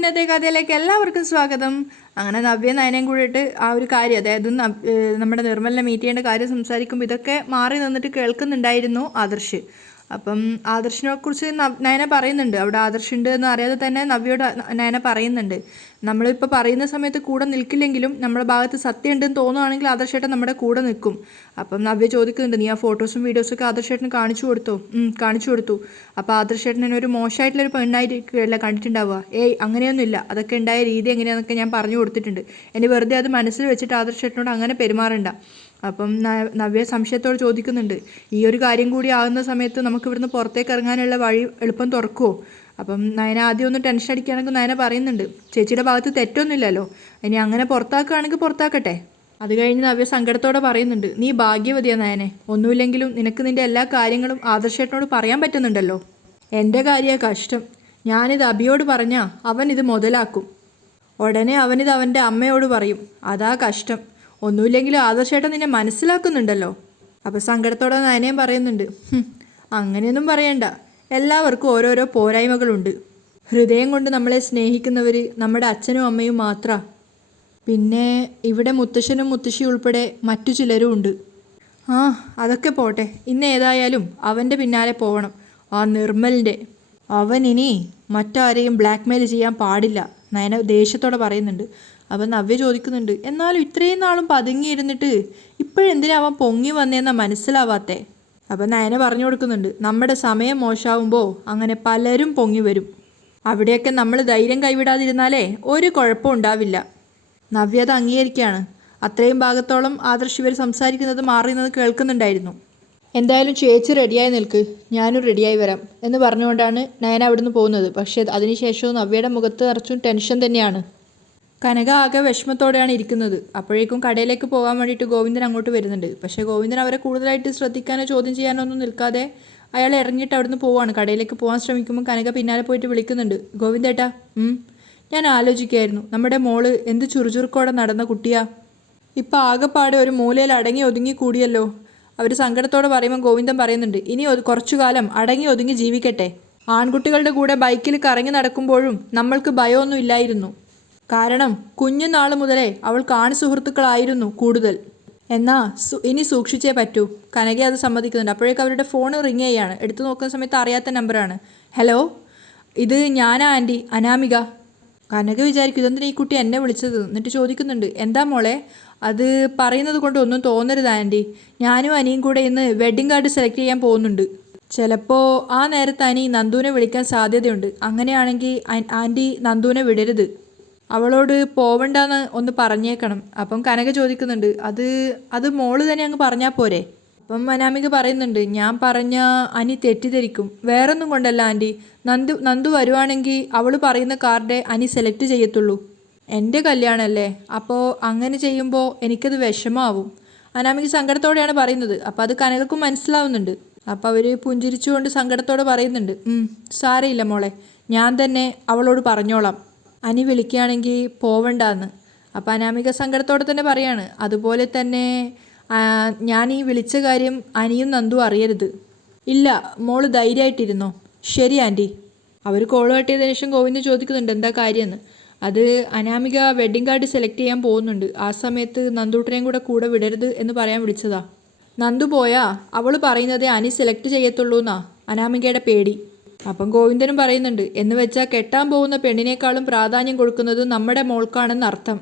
ഇന്നത്തെ കഥയിലേക്ക് എല്ലാവർക്കും സ്വാഗതം. അങ്ങനെ നവ്യ നയനയും കൂടിയിട്ട് ആ ഒരു കാര്യം, അതായത് നമ്മുടെ നിർമ്മലിനെ മീറ്റ് ചെയ്യേണ്ട കാര്യം സംസാരിക്കുമ്പോൾ ഇതൊക്കെ മാറി നിന്നിട്ട് കേൾക്കുന്നുണ്ടായിരുന്നു ആദർശ്. അപ്പം ആദർശിനെ കുറിച്ച് നയന പറയുന്നുണ്ട്. അവിടെ ആദർശ് ഉണ്ട് എന്ന് അറിയാതെ തന്നെ നവ്യയോട് നയന പറയുന്നുണ്ട്, നമ്മളിപ്പോൾ പറയുന്ന സമയത്ത് കൂടെ നിൽക്കില്ലെങ്കിലും നമ്മുടെ ഭാഗത്ത് സത്യം ഉണ്ടെന്ന് തോന്നുകയാണെങ്കിൽ ആദർശേട്ടൻ നമ്മുടെ കൂടെ നിൽക്കും. അപ്പം നവ്യ ചോദിക്കുന്നുണ്ട്, നീ ആ ഫോട്ടോസും വീഡിയോസൊക്കെ ആദർശേട്ടന് കാണിച്ചു കൊടുത്തോ? കാണിച്ചു കൊടുത്തു. അപ്പോൾ ആദർശേട്ടൻ എന്നെ ഒരു മോശമായിട്ടുള്ളൊരു പെണ്ണായിട്ടല്ല കണ്ടിട്ടുണ്ടാവുക. അങ്ങനെയൊന്നുമില്ല, അതൊക്കെ ഉണ്ടായ രീതി എങ്ങനെയാണെന്നൊക്കെ ഞാൻ പറഞ്ഞു കൊടുത്തിട്ടുണ്ട്. എന്നെ വെറുതെ അത് മനസ്സിൽ വെച്ചിട്ട് ആദർശേട്ടനോട് അങ്ങനെ പെരുമാറണ്ട. അപ്പം നവ്യ സംശയത്തോട് ചോദിക്കുന്നുണ്ട്, ഈ ഒരു കാര്യം കൂടി ആകുന്ന സമയത്ത് നമുക്ക് ഇവിടുന്ന് പുറത്തേക്ക് ഇറങ്ങാനുള്ള വഴി എളുപ്പം തുറക്കുമോ? അപ്പം നയന ആദ്യം ഒന്ന് ടെൻഷൻ അടിക്കുകയാണെങ്കിൽ നയന പറയുന്നുണ്ട്, ചേച്ചിയുടെ ഭാഗത്ത് തെറ്റൊന്നുമില്ലല്ലോ, ഇനി അങ്ങനെ പുറത്താക്കുകയാണെങ്കിൽ പുറത്താക്കട്ടെ. അത് കഴിഞ്ഞ് നവ്യ സങ്കടത്തോടെ പറയുന്നുണ്ട്, നീ ഭാഗ്യവതിയാ നയനെ, ഒന്നുമില്ലെങ്കിലും നിനക്ക് നിൻ്റെ എല്ലാ കാര്യങ്ങളും ആദർശേട്ടനോട് പറയാൻ പറ്റുന്നുണ്ടല്ലോ. എൻ്റെ കാര്യമാണ് കഷ്ടം. ഞാനിത് അബിയോട് പറഞ്ഞാൽ അവൻ ഇത് മുതലാക്കും. ഉടനെ അവനിത് അവൻ്റെ അമ്മയോട് പറയും. അതാ കഷ്ടം. ഒന്നുമില്ലെങ്കിലും ആദർശേട്ടൻ നിന്നെ മനസ്സിലാക്കുന്നുണ്ടല്ലോ. അപ്പോൾ സങ്കടത്തോടെ നയനയും പറയുന്നുണ്ട്, അങ്ങനെയൊന്നും പറയണ്ട, എല്ലാവർക്കും ഓരോരോ പോരായ്മകളുണ്ട്. ഹൃദയം കൊണ്ട് നമ്മളെ സ്നേഹിക്കുന്നവർ നമ്മുടെ അച്ഛനും അമ്മയും മാത്രമാണ്. പിന്നെ ഇവിടെ മുത്തശ്ശനും മുത്തശ്ശിയും ഉൾപ്പെടെ മറ്റു ചിലരും ഉണ്ട്. അതൊക്കെ പോട്ടെ, ഇന്ന് ഏതായാലും അവൻ്റെ പിന്നാലെ പോകണം, ആ നിർമ്മലിൻ്റെ. അവൻ ഇനി മറ്റാരെയും ബ്ലാക്ക്മെയിൽ ചെയ്യാൻ പാടില്ല, നയന ദേഷ്യത്തോടെ പറയുന്നുണ്ട്. അപ്പം നവ്യ ചോദിക്കുന്നുണ്ട്, എന്നാലും ഇത്രയും നാളും പതുങ്ങിയിരുന്നിട്ട് ഇപ്പോഴെന്തിനാ അവൻ പൊങ്ങി വന്നേന്നാ മനസ്സിലാവാത്തേ? അപ്പം നയന പറഞ്ഞു കൊടുക്കുന്നുണ്ട്, നമ്മുടെ സമയം മോശമാകുമ്പോൾ അങ്ങനെ പലരും പൊങ്ങി വരും. അവിടെയൊക്കെ നമ്മൾ ധൈര്യം കൈവിടാതിരുന്നാലേ ഒരു കുഴപ്പം ഉണ്ടാവില്ല. നവ്യ അത് അംഗീകരിക്കുകയാണ്. അത്രയും ഭാഗത്തോളം ആദർശ് ഇവർ സംസാരിക്കുന്നത് മാറിയുന്നത് കേൾക്കുന്നുണ്ടായിരുന്നു. എന്തായാലും ചേച്ചി റെഡിയായി നിൽക്ക്, ഞാനും റെഡിയായി വരാം എന്ന് പറഞ്ഞുകൊണ്ടാണ് നയന അവിടുന്ന് പോകുന്നത്. പക്ഷേ അതിനുശേഷവും നവ്യയുടെ മുഖത്ത് നിറച്ചും ടെൻഷൻ തന്നെയാണ്. കനക ആകെ വിഷമത്തോടെയാണ് ഇരിക്കുന്നത്. അപ്പോഴേക്കും കടയിലേക്ക് പോകാൻ വേണ്ടിയിട്ട് ഗോവിന്ദൻ അങ്ങോട്ട് വരുന്നുണ്ട്. പക്ഷേ ഗോവിന്ദൻ അവരെ കൂടുതലായിട്ട് ശ്രദ്ധിക്കാനോ ചോദ്യം ചെയ്യാനോ ഒന്നും നിൽക്കാതെ അയാൾ ഇറങ്ങിയിട്ട് അവിടുന്ന് പോവാണ്. കടയിലേക്ക് പോകാൻ ശ്രമിക്കുമ്പോൾ കനക പിന്നാലെ പോയിട്ട് വിളിക്കുന്നുണ്ട്, ഗോവിന്ദേട്ടാ. ഞാൻ ആലോചിക്കുകയായിരുന്നു, നമ്മുടെ മോള് എന്ത് ചുറുചുറുക്കോടെ നടന്ന കുട്ടിയാ, ഇപ്പം ആകെപ്പാടെ ഒരു മൂലയിൽ അടങ്ങി ഒതുങ്ങി കൂടിയല്ലോ. അവർ സങ്കടത്തോടെ പറയുമ്പോൾ ഗോവിന്ദൻ പറയുന്നുണ്ട്, ഇനി കുറച്ചു കാലം അടങ്ങി ഒതുങ്ങി ജീവിക്കട്ടെ. ആൺകുട്ടികളുടെ കൂടെ ബൈക്കിൽ കറങ്ങി നടക്കുമ്പോഴും നമ്മൾക്ക് ഭയമൊന്നും ഇല്ലായിരുന്നു. കാരണം കുഞ്ഞുനാൾ മുതലേ അവൾക്ക് ആൺ സുഹൃത്തുക്കളായിരുന്നു കൂടുതൽ. എന്നാൽ ഇനി സൂക്ഷിച്ചേ പറ്റൂ. കനക അത് സമ്മതിക്കുന്നുണ്ട്. അപ്പോഴേക്കും അവരുടെ ഫോൺ റിങ് ചെയ്യാണ്. എടുത്തു നോക്കുന്ന സമയത്ത് അറിയാത്ത നമ്പറാണ്. ഹലോ, ഇത് ഞാനാ ആൻറ്റി, അനാമിക. കനക വിചാരിക്കും, ഇതെന്തിനാ ഈ കുട്ടി എന്നെ വിളിച്ചത്. എന്നിട്ട് ചോദിക്കുന്നുണ്ട്, എന്താ മോളെ? അത് പറയുന്നത് കൊണ്ട് ഒന്നും തോന്നരുത് ആൻറ്റി, ഞാനും അനിയും കൂടെ ഇന്ന് വെഡ്ഡിങ് കാർഡ് സെലക്ട് ചെയ്യാൻ പോകുന്നുണ്ട്. ചിലപ്പോൾ ആ നേരത്ത് അനി നന്ദുവിനെ വിളിക്കാൻ സാധ്യതയുണ്ട്. അങ്ങനെയാണെങ്കിൽ ആൻറ്റി നന്ദുവിനെ വിടരുത്, അവളോട് പോവണ്ടെന്ന് ഒന്ന് പറഞ്ഞേക്കണം. അപ്പം കനക ചോദിക്കുന്നുണ്ട്, അത് മോള് തന്നെ അങ്ങ് പറഞ്ഞാൽ പോരെ? അപ്പം അനാമിക പറയുന്നുണ്ട്, ഞാൻ പറഞ്ഞ അനി തെറ്റിദ്ധരിക്കും, വേറൊന്നും കൊണ്ടല്ല ആൻറ്റി. നന്ദു വരുവാണെങ്കിൽ അവൾ പറയുന്ന കാർഡേ അനി സെലക്ട് ചെയ്യത്തുള്ളൂ. എൻ്റെ കല്യാണമല്ലേ, അപ്പോൾ അങ്ങനെ ചെയ്യുമ്പോൾ എനിക്കത് വിഷമാവും. അനാമിക സങ്കടത്തോടെയാണ് പറയുന്നത്. അപ്പോൾ അത് കനകക്കും മനസ്സിലാവുന്നുണ്ട്. അപ്പോൾ അവർ പുഞ്ചിരിച്ചുകൊണ്ട് സങ്കടത്തോടെ പറയുന്നുണ്ട്, സാരയില്ല മോളെ, ഞാൻ തന്നെ അവളോട് പറഞ്ഞോളാം, അനി വിളിക്കുകയാണെങ്കിൽ പോവണ്ടെന്ന്. അപ്പോൾ അനാമിക സങ്കടത്തോടെ തന്നെ പറയാണ്, അതുപോലെ തന്നെ ഞാൻ ഈ വിളിച്ച കാര്യം അനിയും നന്ദു അറിയരുത്. ഇല്ല, മോള് ധൈര്യമായിട്ടിരുന്നോ. ശരി ആൻറ്റി. അവർ കോൾ കട്ടിയതിനു ശേഷം ഗോവിന്ദ് ചോദിക്കുന്നുണ്ട്, എന്താ കാര്യമെന്ന്. അത് അനാമിക വെഡ്ഡിങ് കാർഡ് സെലക്ട് ചെയ്യാൻ പോകുന്നുണ്ട്, ആ സമയത്ത് നന്ദൂട്ടനെയും കൂടെ വിടരുത് എന്ന് പറയാൻ വിളിച്ചതാ. നന്ദു പോയാ അവൾ പറയുന്നതേ അനി സെലക്ട് ചെയ്യത്തുള്ളൂ എന്നാ അനാമികയുടെ പേടി. അപ്പം ഗോവിന്ദനും പറയുന്നുണ്ട്, എന്ന് വെച്ചാൽ കെട്ടാൻ പോകുന്ന പെണ്ണിനേക്കാളും പ്രാധാന്യം കൊടുക്കുന്നത് നമ്മുടെ മോൾക്കാണെന്ന് അർത്ഥം.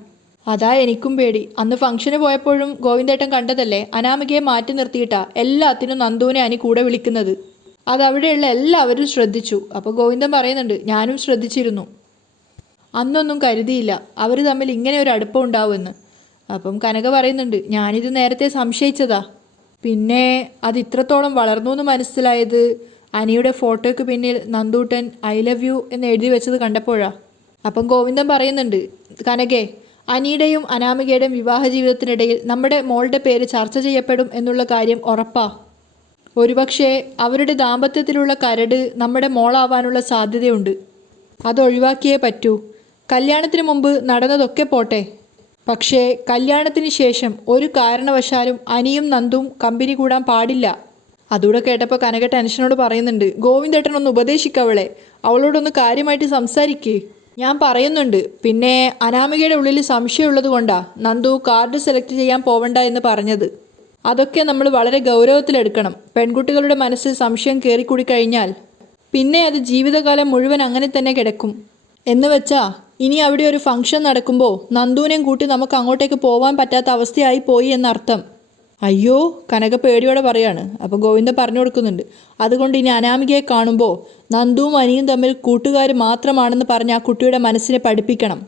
അതാ എനിക്കും പേടി. അന്ന് ഫംഗ്ഷന് പോയപ്പോഴും ഗോവിന്ദേട്ടൻ കണ്ടതല്ലേ, അനാമികയെ മാറ്റി നിർത്തിയിട്ടാ എല്ലാത്തിനും നന്ദുവിനെ അനി കൂടെ വിളിക്കുന്നത്. അതവിടെയുള്ള എല്ലാവരും ശ്രദ്ധിച്ചു. അപ്പോൾ ഗോവിന്ദൻ പറയുന്നുണ്ട്, ഞാനും ശ്രദ്ധിച്ചിരുന്നു, അന്നൊന്നും കരുതിയില്ല അവർ തമ്മിൽ ഇങ്ങനെ ഒരു അടുപ്പം ഉണ്ടാവുമെന്ന്. അപ്പം കനക പറയുന്നുണ്ട്, ഞാനിത് നേരത്തെ സംശയിച്ചതാ, പിന്നെ അത് ഇത്രത്തോളം വളർന്നു എന്ന് മനസ്സിലായത് അനിയുടെ ഫോട്ടോയ്ക്ക് പിന്നിൽ നന്ദൂട്ടൻ ഐ ലവ് യു എന്ന് എഴുതി വെച്ചത് കണ്ടപ്പോഴാ. അപ്പം ഗോവിന്ദൻ പറയുന്നുണ്ട്, കനകെ, അനിയുടെയും അനാമികയുടെയും വിവാഹ ജീവിതത്തിനിടയിൽ നമ്മുടെ മോളുടെ പേര് ചർച്ച ചെയ്യപ്പെടും എന്നുള്ള കാര്യം ഉറപ്പാ. ഒരുപക്ഷെ അവരുടെ ദാമ്പത്യത്തിലുള്ള കരട് നമ്മുടെ മോളാവാനുള്ള സാധ്യതയുണ്ട്. അതൊഴിവാക്കിയേ പറ്റൂ. കല്യാണത്തിന് മുമ്പ് നടന്നതൊക്കെ പോട്ടെ, പക്ഷേ കല്യാണത്തിന് ശേഷം ഒരു കാരണവശാലും അനിയും നന്ദും കമ്പനി കൂടാൻ പാടില്ല. അതുകൂടെ കേട്ടപ്പോൾ കനക ടെൻഷനോട് പറയുന്നുണ്ട്, ഗോവിന്ദേട്ടനൊന്ന് ഉപദേശിക്കവളെ, അവളോടൊന്ന് കാര്യമായിട്ട് സംസാരിക്കേ. ഞാൻ പറയുന്നുണ്ട്. പിന്നെ അനാമികയുടെ ഉള്ളിൽ സംശയമുള്ളത് കൊണ്ടാ നന്ദു കാർഡ് സെലക്ട് ചെയ്യാൻ പോവണ്ട എന്ന് പറഞ്ഞത്. അതൊക്കെ നമ്മൾ വളരെ ഗൗരവത്തിലെടുക്കണം. പെൺകുട്ടികളുടെ മനസ്സിൽ സംശയം കയറിക്കൂടി കഴിഞ്ഞാൽ പിന്നെ അത് ജീവിതകാലം മുഴുവൻ അങ്ങനെ തന്നെ കിടക്കും. എന്ന് വെച്ചാ ഇനി അവിടെ ഒരു ഫംഗ്ഷൻ നടക്കുമ്പോൾ നന്ദുവിനെയും കൂട്ടി നമുക്ക് അങ്ങോട്ടേക്ക് പോവാൻ പറ്റാത്ത അവസ്ഥയായി പോയി എന്നർത്ഥം. അയ്യോ, കനക പേടിയോടെ പറയാണ്. അപ്പോൾ ഗോവിന്ദൻ പറഞ്ഞു കൊടുക്കുന്നുണ്ട്, അതുകൊണ്ട് ഇനി അനാമികയെ കാണുമ്പോൾ നന്ദുവും അനിയും തമ്മിൽ കൂട്ടുകാർ മാത്രമാണെന്ന് പറഞ്ഞ് ആ കുട്ടിയുടെ മനസ്സിനെ പഠിപ്പിക്കണം.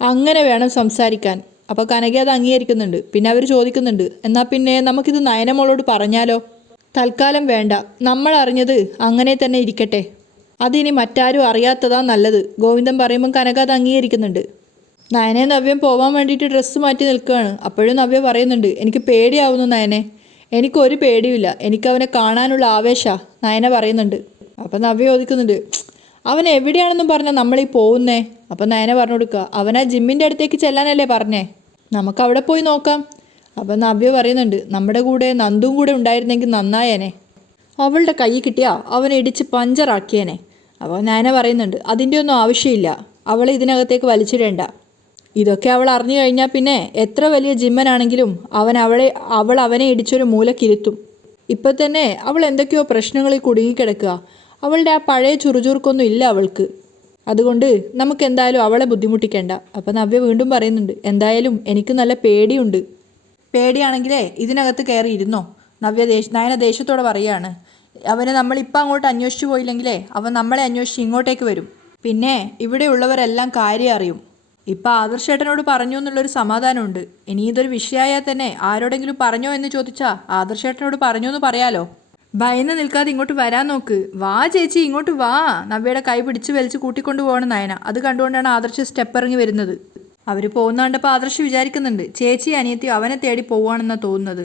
അങ്ങനെ വേണം സംസാരിക്കാൻ. അപ്പോൾ കനക അത് അംഗീകരിക്കുന്നുണ്ട്. പിന്നെ അവർ ചോദിക്കുന്നുണ്ട്, എന്നാൽ പിന്നെ നമുക്കിത് നയനമോളോട് പറഞ്ഞാലോ? തൽക്കാലം വേണ്ട, നമ്മൾ അറിഞ്ഞത് അങ്ങനെ തന്നെ ഇരിക്കട്ടെ. അതിനി മറ്റാരും അറിയാത്തതാ നല്ലത്. ഗോവിന്ദൻ പറയുമ്പം കനക അത് അംഗീകരിക്കുന്നുണ്ട്. നയനെ നവ്യം പോകാൻ വേണ്ടിയിട്ട് ഡ്രസ്സ് മാറ്റി നിൽക്കുകയാണ്. അപ്പോഴും നവ്യ പറയുന്നുണ്ട്, എനിക്ക് പേടിയാവുന്നു നയനെ. എനിക്കൊരു പേടിയില്ല, എനിക്കവനെ കാണാനുള്ള ആവേശ. നയന പറയുന്നുണ്ട്. അപ്പം നവ്യ ചോദിക്കുന്നുണ്ട്, അവൻ എവിടെയാണെന്നും പറഞ്ഞാൽ നമ്മളീ പോകുന്നേ? അപ്പം നയന പറഞ്ഞു കൊടുക്കുക, അവനാ ജിമ്മിൻ്റെ അടുത്തേക്ക് ചെല്ലാനല്ലേ പറഞ്ഞേ, നമുക്കവിടെ പോയി നോക്കാം. അപ്പം നവ്യ പറയുന്നുണ്ട്, നമ്മുടെ കൂടെ നന്ദും കൂടെ ഉണ്ടായിരുന്നെങ്കിൽ നന്നായേനെ. അവളുടെ കൈ കിട്ടിയാൽ അവനെ ഇടിച്ച് പഞ്ചറാക്കിയേനെ. അപ്പോൾ നയന പറയുന്നുണ്ട്, അതിൻ്റെ ഒന്നും ആവശ്യമില്ല, അവളെ ഇതിനകത്തേക്ക് വലിച്ചിടേണ്ട. ഇതൊക്കെ അവൾ അറിഞ്ഞു കഴിഞ്ഞാൽ പിന്നെ എത്ര വലിയ ജിമ്മനാണെങ്കിലും അവൾ അവനെ ഇടിച്ചൊരു മൂലക്കിരുത്തും. ഇപ്പം തന്നെ അവൾ എന്തൊക്കെയോ പ്രശ്നങ്ങളിൽ കുടുങ്ങിക്കിടക്കുക. അവളുടെ ആ പഴയ ചുറുചുറുക്കൊന്നും ഇല്ല അവൾക്ക്. അതുകൊണ്ട് നമുക്ക് എന്തായാലും അവളെ ബുദ്ധിമുട്ടിക്കേണ്ട. അപ്പം നവ്യ വീണ്ടും പറയുന്നുണ്ട്, എന്തായാലും എനിക്ക് നല്ല പേടിയുണ്ട്. പേടിയാണെങ്കിലേ ഇതിനകത്ത് കയറി ഇരുന്നോ. നയന ദേഷ്യത്തോടെ പറയുകയാണ്. അവനെ നമ്മളിപ്പോൾ അങ്ങോട്ട് അന്വേഷിച്ചു പോയില്ലെങ്കിലേ അവൻ നമ്മളെ അന്വേഷിച്ച് ഇങ്ങോട്ടേക്ക് വരും. പിന്നെ ഇവിടെയുള്ളവരെല്ലാം കാര്യം അറിയും. ഇപ്പം ആദർശേട്ടനോട് പറഞ്ഞു എന്നുള്ളൊരു സമാധാനമുണ്ട്. ഇനി ഇതൊരു വിഷയമായാൽ തന്നെ ആരോടെങ്കിലും പറഞ്ഞോ എന്ന് ചോദിച്ചാൽ ആദർശേട്ടനോട് പറഞ്ഞു എന്ന് പറയാലോ. ഭയന്ന് നിൽക്കാതെ ഇങ്ങോട്ട് വരാൻ നോക്ക്. വാ ചേച്ചി, ഇങ്ങോട്ട് വാ. നവ്യയുടെ കൈ പിടിച്ച് വലിച്ച് കൂട്ടിക്കൊണ്ടു പോകണം നയന. അത് കണ്ടുകൊണ്ടാണ് ആദർശ് സ്റ്റെപ്പ് ഇറങ്ങി വരുന്നത്. അവർ പോകുന്ന കണ്ടപ്പോൾ ആദർശ് വിചാരിക്കുന്നുണ്ട്, ചേച്ചി അനിയത്തി അവനെ തേടി പോവുകയാണെന്നാണ് തോന്നുന്നത്.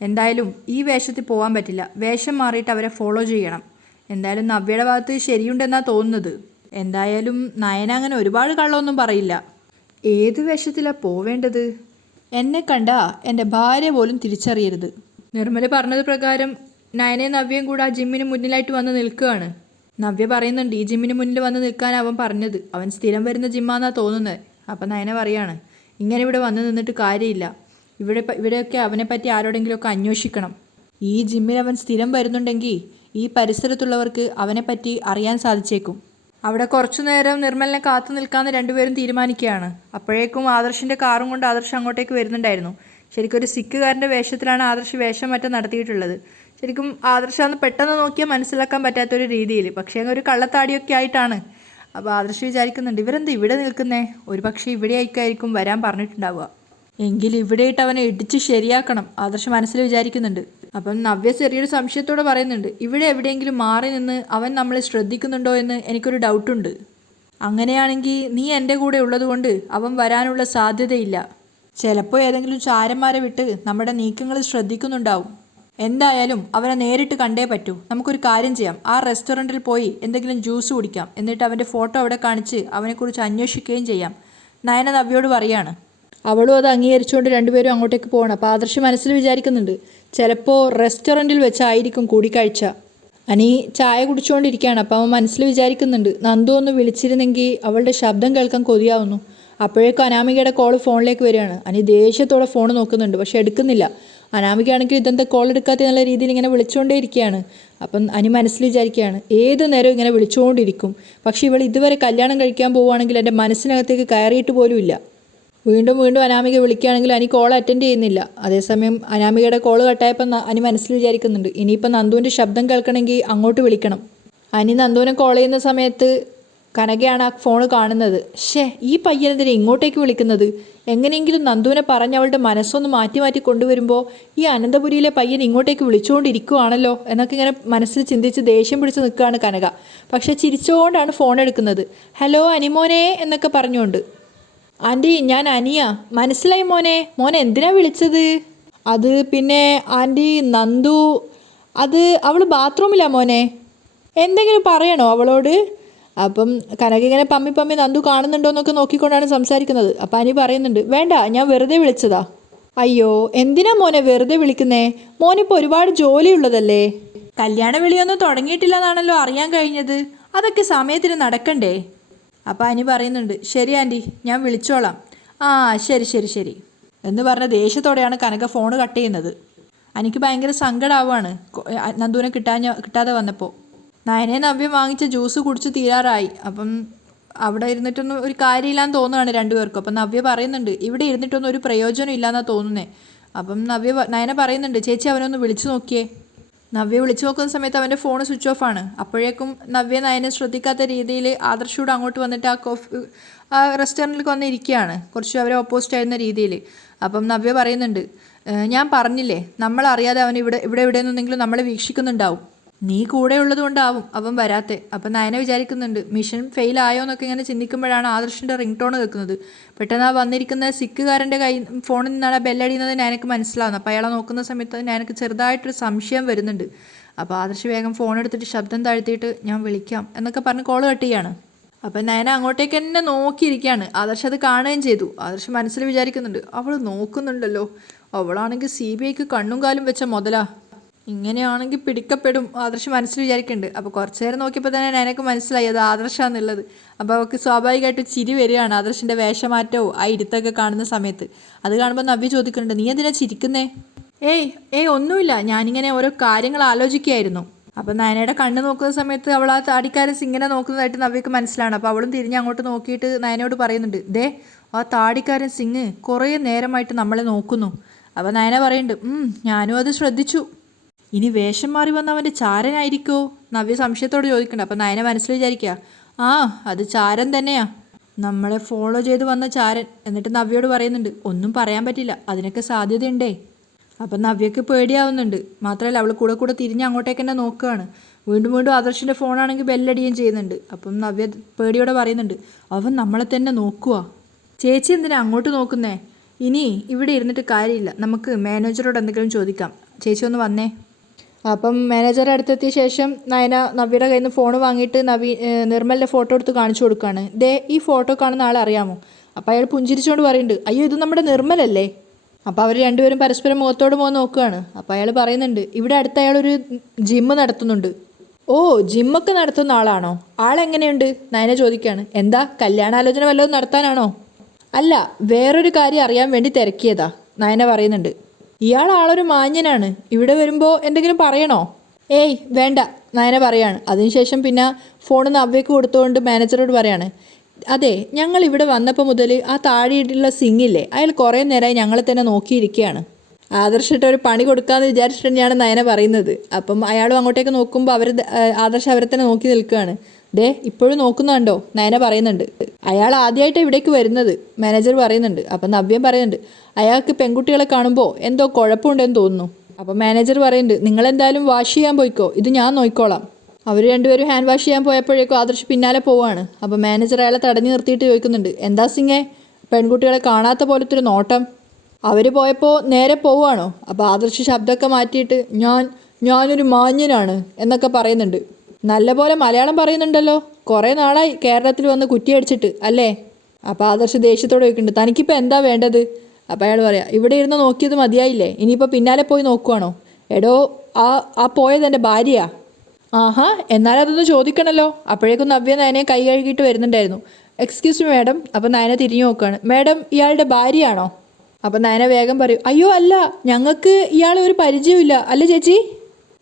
എന്തായാലും ഈ വേഷത്തിൽ പോകാൻ പറ്റില്ല. വേഷം മാറിയിട്ട് അവരെ ഫോളോ ചെയ്യണം. എന്തായാലും നവ്യയുടെ ഭാഗത്ത് ശരിയുണ്ടെന്നാണ് തോന്നുന്നത്. എന്തായാലും നയന അങ്ങനെ ഒരുപാട് കള്ളമൊന്നും പറയില്ല. ഏത് വേഷത്തിലാണ് പോവേണ്ടത്? എന്നെ കണ്ടാ എൻ്റെ ഭാര്യ പോലും തിരിച്ചറിയരുത്. നിർമ്മല പറഞ്ഞത് പ്രകാരം നയനയും നവ്യയും കൂടെ ആ ജിമ്മിന് മുന്നിലായിട്ട് വന്ന് നിൽക്കുകയാണ്. നവ്യ പറയുന്നുണ്ട്, ഈ ജിമ്മിന് മുന്നിൽ വന്ന് നിൽക്കാൻ അവൻ പറഞ്ഞത്. അവൻ സ്ഥിരം വരുന്ന ജിമ്മാന്നാണ് തോന്നുന്നത്. അപ്പം നയന പറയാണ്, ഇങ്ങനെ ഇവിടെ വന്ന് നിന്നിട്ട് കാര്യമില്ല. ഇവിടെയൊക്കെ അവനെപ്പറ്റി ആരോടെങ്കിലുമൊക്കെ അന്വേഷിക്കണം. ഈ ജിമ്മിൽ അവൻ സ്ഥിരം വരുന്നുണ്ടെങ്കിൽ ഈ പരിസരത്തുള്ളവർക്ക് അവനെപ്പറ്റി അറിയാൻ സാധിച്ചേക്കും. അവിടെ കുറച്ചു നേരം നിർമ്മലിനെ കാത്തു നിൽക്കാമെന്ന് രണ്ടുപേരും തീരുമാനിക്കുകയാണ്. അപ്പോഴേക്കും ആദർശിൻ്റെ കാറും കൊണ്ട് ആദർശ് അങ്ങോട്ടേക്ക് വരുന്നുണ്ടായിരുന്നു. ശരിക്കും ഒരു സിക്കുകാരൻ്റെ വേഷത്തിലാണ് ആദർശ് വേഷം മറ്റും നടത്തിയിട്ടുള്ളത്. ശരിക്കും ആദർശാന്ന് പെട്ടെന്ന് നോക്കിയാൽ മനസ്സിലാക്കാൻ പറ്റാത്തൊരു രീതിയിൽ, പക്ഷേ അങ്ങ് ഒരു കള്ളത്താടിയൊക്കെ ആയിട്ടാണ്. അപ്പോൾ ആദർശ് വിചാരിക്കുന്നുണ്ട്, ഇവരെന്താ ഇവിടെ നിൽക്കുന്നേ? ഒരു പക്ഷേ ഇവിടെ ആയിരിക്കും വരാൻ പറഞ്ഞിട്ടുണ്ടാവുക. എങ്കിൽ ഇവിടെയിട്ട് അവനെ ഇടിച്ച് ശരിയാക്കണം, ആദർശ് മനസ്സിൽ വിചാരിക്കുന്നുണ്ട്. അപ്പം നവ്യ ചെറിയൊരു സംശയത്തോടെ പറയുന്നുണ്ട്, ഇവിടെ എവിടെയെങ്കിലും മാറി നിന്ന് അവൻ നമ്മളെ ശ്രദ്ധിക്കുന്നുണ്ടോ എന്ന് എനിക്കൊരു ഡൗട്ടുണ്ട്. അങ്ങനെയാണെങ്കിൽ നീ എൻ്റെ കൂടെ ഉള്ളതുകൊണ്ട് അവൻ വരാനുള്ള സാധ്യതയില്ല. ചിലപ്പോൾ ഏതെങ്കിലും ചാരന്മാരെ വിട്ട് നമ്മുടെ നീക്കങ്ങൾ ശ്രദ്ധിക്കുന്നുണ്ടാവും. എന്തായാലും അവനെ നേരിട്ട് കണ്ടേ പറ്റൂ. നമുക്കൊരു കാര്യം ചെയ്യാം, ആ റെസ്റ്റോറൻറ്റിൽ പോയി എന്തെങ്കിലും ജ്യൂസ് കുടിക്കാം. എന്നിട്ട് അവൻ്റെ ഫോട്ടോ അവിടെ കാണിച്ച് അവനെക്കുറിച്ച് അന്വേഷിക്കുകയും ചെയ്യാം. നയന നവ്യോട് പറയാണ്. അവളും അത് അംഗീകരിച്ചുകൊണ്ട് രണ്ടുപേരും അങ്ങോട്ടേക്ക് പോകണം. അപ്പോൾ ആദർശ് മനസ്സിൽ വിചാരിക്കുന്നുണ്ട്, ചിലപ്പോൾ റെസ്റ്റോറൻറ്റിൽ വെച്ചായിരിക്കും കൂടിക്കാഴ്ച. അനി ചായ കുടിച്ചുകൊണ്ടിരിക്കുകയാണ്. അപ്പോൾ അവൻ മനസ്സിൽ വിചാരിക്കുന്നുണ്ട്, നന്ദു ഒന്ന് വിളിച്ചിരുന്നെങ്കിൽ അവളുടെ ശബ്ദം കേൾക്കാൻ കൊതിയാവുന്നു. അപ്പോഴേക്കും അനാമികയുടെ കോൾ ഫോണിലേക്ക് വരികയാണ്. അനി ദേഷ്യത്തോടെ ഫോൺ നോക്കുന്നുണ്ട്, പക്ഷെ എടുക്കുന്നില്ല. അനാമികയാണെങ്കിൽ ഇതെന്താ കോൾ എടുക്കാത്ത എന്നുള്ള രീതിയിൽ ഇങ്ങനെ വിളിച്ചുകൊണ്ടേ ഇരിക്കുകയാണ്. അപ്പം അനി മനസ്സിൽ വിചാരിക്കുകയാണ്, ഏത് നേരം ഇങ്ങനെ വിളിച്ചുകൊണ്ടിരിക്കും. പക്ഷേ ഇവൾ ഇതുവരെ കല്യാണം കഴിക്കാൻ പോവുകയാണെങ്കിൽ എൻ്റെ മനസ്സിനകത്തേക്ക് കയറിയിട്ട് പോലും ഇല്ല. വീണ്ടും അനാമിക വിളിക്കുകയാണെങ്കിൽ അനി കോൾ അറ്റൻഡ് ചെയ്യുന്നില്ല. അതേസമയം അനാമികയുടെ കോൾ കട്ടായപ്പോൾ അനി മനസ്സിൽ വിചാരിക്കുന്നുണ്ട്, ഇനിയിപ്പോൾ നന്ദുവിൻ്റെ ശബ്ദം കേൾക്കണമെങ്കിൽ അങ്ങോട്ട് വിളിക്കണം. അനി നന്ദുവിനെ കോൾ ചെയ്യുന്ന സമയത്ത് കനകയാണ് ആ ഫോൺ കാണുന്നത്. ഈ പയ്യനെന്തിനാ ഇങ്ങോട്ടേക്ക് വിളിക്കുന്നത്? എങ്ങനെയെങ്കിലും നന്ദുവിനെ പറഞ്ഞ് അവളുടെ മനസ്സൊന്ന് മാറ്റി കൊണ്ടുവരുമ്പോൾ ഈ അനന്തപുരിയിലെ പയ്യൻ ഇങ്ങോട്ടേക്ക് വിളിച്ചുകൊണ്ടിരിക്കുകയാണല്ലോ എന്നൊക്കെ ഇങ്ങനെ മനസ്സിൽ ചിന്തിച്ച് ദേഷ്യം പിടിച്ച് നിൽക്കുകയാണ് കനക. പക്ഷേ ചിരിച്ചുകൊണ്ടാണ് ഫോൺ എടുക്കുന്നത്. ഹലോ അനിമോനെ എന്നൊക്കെ പറഞ്ഞുകൊണ്ട്. ആൻറ്റി, ഞാൻ അനിയ. മനസ്സിലായി മോനെ എന്തിനാ വിളിച്ചത്? അത് പിന്നെ ആൻറ്റി, നന്ദു അത് അവൾ ബാത്റൂമിലാണ് മോനെ. എന്തെങ്കിലും പറയണോ അവളോട്? അപ്പം കനക ഇങ്ങനെ പമ്മി നന്ദു കാണുന്നുണ്ടോ എന്നൊക്കെ നോക്കിക്കൊണ്ടാണ് സംസാരിക്കുന്നത്. അപ്പം അനി പറയുന്നുണ്ട്, വേണ്ട, ഞാൻ വെറുതെ വിളിച്ചതാ. അയ്യോ, എന്തിനാ മോനെ വെറുതെ വിളിക്കുന്നേ? മോനിപ്പോൾ ഒരുപാട് ജോലിയുള്ളതല്ലേ. കല്യാണ വിളിയൊന്നും തുടങ്ങിയിട്ടില്ലെന്നാണല്ലോ അറിയാൻ കഴിഞ്ഞത്. അതൊക്കെ സമയത്തിന് നടക്കണ്ടേ? അപ്പോൾ അനി പറയുന്നുണ്ട് ശരി ആൻറ്റി ഞാൻ വിളിച്ചോളാം. ആ ശരി ശരി ശരി എന്ന് പറഞ്ഞ ദേഷ്യത്തോടെയാണ് കനക ഫോൺ കട്ട് ചെയ്യുന്നത്. എനിക്ക് ഭയങ്കര സങ്കടമാവുകയാണ് നന്ദുവിനെ കിട്ടാതെ വന്നപ്പോൾ. നയനെ നവ്യം വാങ്ങിച്ച ജ്യൂസ് കുടിച്ച് തീരാറായി. അപ്പം അവിടെ ഇരുന്നിട്ടൊന്നും ഒരു കാര്യമില്ലാന്ന് തോന്നുകയാണ് രണ്ടുപേർക്കും. അപ്പം നവ്യ പറയുന്നുണ്ട് ഇവിടെ ഇരുന്നിട്ടൊന്നും ഒരു പ്രയോജനം ഇല്ലയെന്നാണ് തോന്നുന്നത്. അപ്പം നയന പറയുന്നുണ്ട് ചേച്ചി അവനൊന്ന് വിളിച്ചു നോക്കിയേ. നവ്യ വിളിച്ചു നോക്കുന്ന സമയത്ത് അവൻ്റെ ഫോൺ സ്വിച്ച് ഓഫ് ആണ്. അപ്പോഴേക്കും നവ്യ നയനെ ശ്രദ്ധിക്കാത്ത രീതിയിൽ ആദർശൂടെ അങ്ങോട്ട് വന്നിട്ട് ആ റെസ്റ്റോറൻറ്റിൽ വന്നിരിക്കുകയാണ്, കുറച്ച് അവരെ ഓപ്പോസിറ്റ് ആയിരുന്ന രീതിയിൽ. അപ്പം നവ്യ പറയുന്നുണ്ട് ഞാൻ പറഞ്ഞില്ലേ നമ്മളറിയാതെ അവൻ ഇവിടെ എവിടെയെന്നെങ്കിലും നമ്മളെ വീക്ഷിക്കുന്നുണ്ടാവും, നീ കൂടെ ഉള്ളത് കൊണ്ടാവും അവൻ വരാത്തെ. അപ്പം നയന വിചാരിക്കുന്നുണ്ട് മിഷൻ ഫെയിൽ ആയോ എന്നൊക്കെ ഇങ്ങനെ ചിന്തിക്കുമ്പോഴാണ് ആദർശിൻ്റെ റിംഗ് ടോൺ കേൾക്കുന്നത്. പെട്ടെന്ന് ആ വന്നിരിക്കുന്ന സിക്കുകാരൻ്റെ ഫോണിൽ നിന്നാണ് ആ ബെല്ലടിയുന്നത് നയനക്ക് മനസ്സിലാവുന്നത്. അപ്പോൾ അയാളെ നോക്കുന്ന സമയത്ത് നയനക്ക് ചെറുതായിട്ടൊരു സംശയം വരുന്നുണ്ട്. അപ്പോൾ ആദർശ് വേഗം ഫോൺ എടുത്തിട്ട് ശബ്ദം താഴ്ത്തിയിട്ട് ഞാൻ വിളിക്കാം എന്നൊക്കെ പറഞ്ഞ് കോൾ കട്ട് ചെയ്യാണ്. അപ്പം നയന അങ്ങോട്ടേക്ക് തന്നെ നോക്കിയിരിക്കുകയാണ്. ആദർശ് അത് കാണുകയും ചെയ്തു. ആദർശ് മനസ്സിൽ വിചാരിക്കുന്നുണ്ട് അവൾ നോക്കുന്നുണ്ടല്ലോ, അവളാണെങ്കിൽ CBIക്ക് കണ്ണും കാലും വെച്ച മുതലാ, ഇങ്ങനെയാണെങ്കിൽ പിടിക്കപ്പെടും ആദർശ് മനസ്സിൽ വിചാരിക്കുന്നുണ്ട്. അപ്പോൾ കുറച്ച് നേരം നോക്കിയപ്പോൾ തന്നെ എനിക്ക് മനസ്സിലായി അത് ആദർശാന്നുള്ളത്. അപ്പോൾ അവൾക്ക് സ്വാഭാവികമായിട്ട് ചിരി വരികയാണ് ആദർശിൻ്റെ വേഷമാറ്റവും ആ ഇരുത്തൊക്കെ കാണുന്ന സമയത്ത്. അത് കാണുമ്പോൾ നവ്യ ചോദിക്കുന്നുണ്ട് നീ എന്തിനാ ചിരിക്കുന്നേ? ഏയ് ഒന്നുമില്ല, ഞാനിങ്ങനെ ഓരോ കാര്യങ്ങൾ ആലോചിക്കുകയായിരുന്നു. അപ്പം നയനയുടെ കണ്ണ് നോക്കുന്ന സമയത്ത് അവൾ ആ താടിക്കാരൻ സിങ്ങനെ നോക്കുന്നതായിട്ട് നവ്യക്ക് മനസ്സിലാണ്. അപ്പോൾ അവളും തിരിഞ്ഞ് അങ്ങോട്ട് നോക്കിയിട്ട് നയനയോട് പറയുന്നുണ്ട് ദേ ആ താടിക്കാരൻ സിംഗ് കുറേ നേരമായിട്ട് നമ്മളെ നോക്കുന്നു. അപ്പോൾ നയന പറയുന്നുണ്ട് ഞാനും അത് ശ്രദ്ധിച്ചു, ഇനി വേഷം മാറി വന്ന അവൻ്റെ ചാരനായിരിക്കോ? നവ്യ സംശയത്തോട് ചോദിക്കണ്ട. അപ്പം നയന മനസ്സിൽ വിചാരിക്കുക അത് ചാരൻ തന്നെയാ, നമ്മളെ ഫോളോ ചെയ്ത് വന്ന ചാരൻ. എന്നിട്ട് നവ്യയോട് പറയുന്നുണ്ട് ഒന്നും പറയാൻ പറ്റില്ല, അതിനൊക്കെ സാധ്യതയുണ്ടേ. അപ്പം നവ്യക്ക് പേടിയാവുന്നുണ്ട്. മാത്രമല്ല അവൾ കൂടെ തിരിഞ്ഞ് അങ്ങോട്ടേക്ക് തന്നെ നോക്കുകയാണ്. വീണ്ടും ആദർശിൻ്റെ ഫോണാണെങ്കിൽ ബെല്ലടിയുകയും ചെയ്യുന്നുണ്ട്. അപ്പം നവ്യ പേടിയോടെ പറയുന്നുണ്ട് അവൻ നമ്മളെ തന്നെ നോക്കുക. ചേച്ചി എന്തിനാ അങ്ങോട്ട് നോക്കുന്നേ? ഇനി ഇവിടെ ഇരുന്നിട്ട് കാര്യമില്ല, നമുക്ക് മാനേജറോട് എന്തെങ്കിലും ചോദിക്കാം, ചേച്ചി ഒന്ന് വന്നേ. അപ്പം മാനേജറുടെ അടുത്തെത്തിയ ശേഷം നയന നവ്യയുടെ കയ്യിൽ നിന്ന് ഫോൺ വാങ്ങിയിട്ട് നിർമ്മലിൻ്റെ ഫോട്ടോ എടുത്ത് കാണിച്ചു കൊടുക്കുകയാണ്. ദേ ഈ ഫോട്ടോ കാണുന്ന ആളെ അറിയാമോ? അപ്പോൾ അയാൾ പുഞ്ചിരിച്ചുകൊണ്ട് പറയുന്നുണ്ട് അയ്യോ ഇത് നമ്മുടെ നിർമ്മലല്ലേ. അപ്പോൾ അവർ രണ്ടുപേരും പരസ്പരം മുഖത്തോട് മുഖം നോക്കുകയാണ്. അപ്പോൾ അയാൾ പറയുന്നുണ്ട് ഇവിടെ അടുത്ത് അയാളൊരു ജിമ്മ് നടത്തുന്നുണ്ട്. ഓ ജിമ്മൊക്കെ നടത്തുന്ന ആളാണോ? ആളെങ്ങനെയുണ്ട്? നയന ചോദിക്കുകയാണ്. എന്താ കല്യാണാലോചന വല്ലതും നടത്താനാണോ? അല്ല വേറൊരു കാര്യം അറിയാൻ വേണ്ടി തിരക്കിയതാ, നയന പറയുന്നുണ്ട്. ഇയാൾ ആളൊരു മാന്യനാണ്, ഇവിടെ വരുമ്പോൾ എന്തെങ്കിലും പറയണോ? ഏയ് വേണ്ട, നയന പറയാണ്. അതിനുശേഷം പിന്നെ ഫോൺ നവ്യക്ക് കൊടുത്തുകൊണ്ട് മാനേജറോട് പറയാണ് അതെ ഞങ്ങൾ ഇവിടെ വന്നപ്പോൾ മുതൽ ആ താഴെയുള്ള സിംഗില്ലേ അയാൾ കുറേ നേരമായി ഞങ്ങളെ തന്നെ നോക്കിയിരിക്കുകയാണ്. ആദർശിട്ട് ഒരു പണി കൊടുക്കാമെന്ന് വിചാരിച്ചിട്ട് തന്നെയാണ് നയന പറയുന്നത്. അപ്പം അയാളും അങ്ങോട്ടേക്ക് നോക്കുമ്പോൾ ആദർശ് അവരെ തന്നെ നോക്കി നിൽക്കുകയാണ്. ദേ ഇപ്പോഴും നോക്കുന്നുണ്ടോ? നയന പറയുന്നുണ്ട്. അയാൾ ആദ്യമായിട്ട് ഇവിടേക്ക് വരുന്നത്, മാനേജർ പറയുന്നുണ്ട്. അപ്പം നവ്യം പറയുന്നുണ്ട് അയാൾക്ക് പെൺകുട്ടികളെ കാണുമ്പോൾ എന്തോ കുഴപ്പമുണ്ടെന്ന് തോന്നുന്നു. അപ്പം മാനേജർ പറയുന്നുണ്ട് നിങ്ങളെന്തായാലും വാഷ് ചെയ്യാൻ പോയിക്കോ, ഇത് ഞാൻ നോക്കിക്കോളാം. അവർ രണ്ടുപേരും ഹാൻഡ് വാഷ് ചെയ്യാൻ പോയപ്പോഴേക്കും ആദർശ് പിന്നാലെ പോവാണ്. അപ്പോൾ മാനേജർ അയാളെ തടഞ്ഞു നിർത്തിയിട്ട് ചോദിക്കുന്നുണ്ട് എന്താ സിംഗേ പെൺകുട്ടികളെ കാണാത്ത പോലത്തെ ഒരു നോട്ടം? അവർ പോയപ്പോൾ നേരെ പോവുകയാണോ? അപ്പോൾ ആദർശ് ശബ്ദമൊക്കെ മാറ്റിയിട്ട് ഞാനൊരു മാന്യനാണ് എന്നൊക്കെ പറയുന്നുണ്ട്. നല്ലപോലെ മലയാളം പറയുന്നുണ്ടല്ലോ, കുറേ നാളായി കേരളത്തിൽ വന്ന് കുറ്റിയടിച്ചിട്ട് അല്ലേ? അപ്പോൾ ആദർശ് ദേഷ്യത്തോടെ ചോദിക്കുന്നുണ്ട് തനിക്കിപ്പോൾ എന്താ വേണ്ടത്? അപ്പോൾ അയാൾ പറയാം ഇവിടെ ഇരുന്ന് നോക്കിയത് മതിയായില്ലേ, ഇനിയിപ്പോൾ പിന്നാലെ പോയി നോക്കുവാണോ? എടോ ആ പോയത് എൻ്റെ ഭാര്യയാ. ആഹാ എന്നാലതൊന്ന് ചോദിക്കണമല്ലോ. അപ്പോഴേക്കും നവ്യ നയനെ കൈ കഴുകിയിട്ട് വരുന്നുണ്ടായിരുന്നു. Excuse me madam. അപ്പം നയന തിരിഞ്ഞു നോക്കുകയാണ്. മാഡം ഇയാളുടെ ഭാര്യയാണോ? അപ്പം നയന വേഗം പറയും അയ്യോ അല്ല, ഞങ്ങൾക്ക് ഇയാളെ ഒരു പരിചയമില്ല അല്ലേ ചേച്ചി.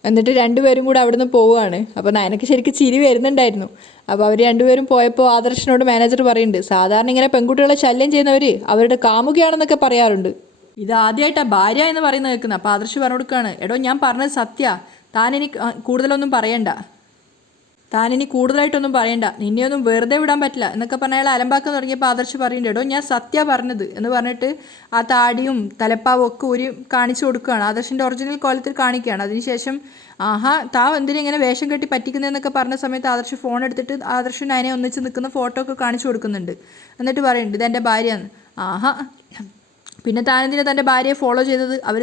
എന്നിട്ട് രണ്ടുപേരും കൂടെ അവിടുന്ന് പോവുകയാണ്. അപ്പോൾ നയനക്ക് ശരിക്കും ചിരി വരുന്നുണ്ടായിരുന്നു. അപ്പോൾ അവർ രണ്ടുപേരും പോയപ്പോൾ ആദർശിനോട് മാനേജർ പറയുന്നുണ്ട് സാധാരണ ഇങ്ങനെ പെൺകുട്ടികളെ ശല്യം ചെയ്യുന്നവർ അവരുടെ കാമുകയാണെന്നൊക്കെ പറയാറുണ്ട്, ഇത് ആദ്യമായിട്ടാണ് ഭാര്യ എന്ന് പറയുന്നത് കേൾക്കുന്നത്. അപ്പോൾ ആദർശ് പറഞ്ഞു കൊടുക്കുകയാണ് എടോ ഞാൻ പറഞ്ഞത് സത്യ, താനിനി കൂടുതലായിട്ടൊന്നും പറയണ്ട, നിന്നെയൊന്നും വെറുതെ വിടാൻ പറ്റില്ല എന്നൊക്കെ പറഞ്ഞ അയാൾ അലമ്പാക്കാൻ തുടങ്ങിയപ്പോൾ ആദർശ് പറയുന്നുണ്ട് എടോ ഞാൻ സത്യ പറഞ്ഞത് എന്ന് പറഞ്ഞിട്ട് ആ താടിയും തലപ്പാവും ഒക്കെ ഒരു കാണിച്ചു കൊടുക്കുകയാണ്. ആദർശിൻ്റെ ഒറിജിനൽ കോലത്തിൽ കാണിക്കുകയാണ്. അതിനുശേഷം താ എന്തിനാ ഇങ്ങനെ വേഷം കെട്ടി പറ്റിക്കുന്നതെന്നൊക്കെ പറഞ്ഞ സമയത്ത് ആദർശ് ഫോൺ എടുത്തിട്ട് ആദർശ് നയനെ ഒന്നിച്ച് നിൽക്കുന്ന ഫോട്ടോ ഒക്കെ കാണിച്ചു കൊടുക്കുന്നുണ്ട്. എന്നിട്ട് പറയുന്നുണ്ട് ഇതെൻ്റെ ഭാര്യയാണ്. പിന്നെ താനെന്തിനാ തൻ്റെ ഭാര്യയെ ഫോളോ ചെയ്തത്? അവർ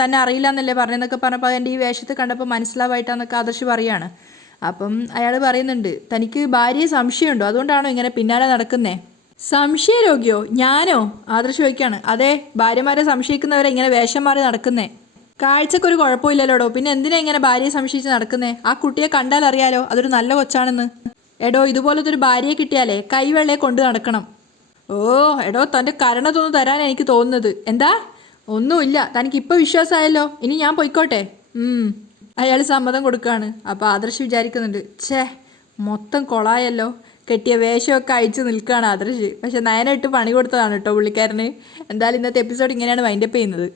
തന്നെ അറിയില്ല എന്നല്ലേ പറഞ്ഞതെന്നൊക്കെ പറഞ്ഞപ്പോൾ എൻ്റെ ഈ വേഷത്തെ കണ്ടപ്പോൾ മനസ്സിലാവായിട്ടാന്നൊക്കെ ആദർശ് പറയുകയാണ്. അപ്പം അയാൾ പറയുന്നുണ്ട് തനിക്ക് ഭാര്യയെ സംശയമുണ്ടോ, അതുകൊണ്ടാണോ ഇങ്ങനെ പിന്നാലെ നടക്കുന്നേ? സംശയരോഗിയോ? ഞാനോ? ആദർശ് ചോദിക്കുകയാണ്. അതെ, ഭാര്യമാരെ സംശയിക്കുന്നവരെ ഇങ്ങനെ വേഷം മാറി നടക്കുന്നേ. കാഴ്ചക്കൊരു കുഴപ്പമില്ലല്ലോടോ, പിന്നെ എന്തിനാ ഇങ്ങനെ ഭാര്യയെ സംശയിച്ച് നടക്കുന്നേ? ആ കുട്ടിയെ കണ്ടാൽ അറിയാലോ അതൊരു നല്ല കൊച്ചാണെന്ന്. എടോ ഇതുപോലത്തെ ഒരു ഭാര്യയെ കിട്ടിയാലേ കൈവെള്ളയെ കൊണ്ട് നടക്കണം. ഓ എടോ തൻ്റെ കരണത്തൊന്ന് തരാൻ എനിക്ക് തോന്നുന്നത്. എന്താ? ഒന്നുമില്ല. തനിക്കിപ്പോൾ വിശ്വാസമായല്ലോ, ഇനി ഞാൻ പൊയ്ക്കോട്ടെ. അയാൾ സമ്മതം കൊടുക്കുകയാണ്. അപ്പോൾ ആദർശ് വിചാരിക്കുന്നുണ്ട്, ഛേ മൊത്തം കൊളായല്ലോ, കെട്ടിയ വേഷമൊക്കെ അയച്ചു നിൽക്കുകയാണ് ആദർശ്. പക്ഷെ നയന ഇട്ട് പണി കൊടുത്തതാണ് കേട്ടോ പുള്ളിക്കാരന്. എന്തായാലും ഇന്നത്തെ എപ്പിസോഡ് ഇങ്ങനെയാണ് വൈൻഡപ്പ് ചെയ്യുന്നത്.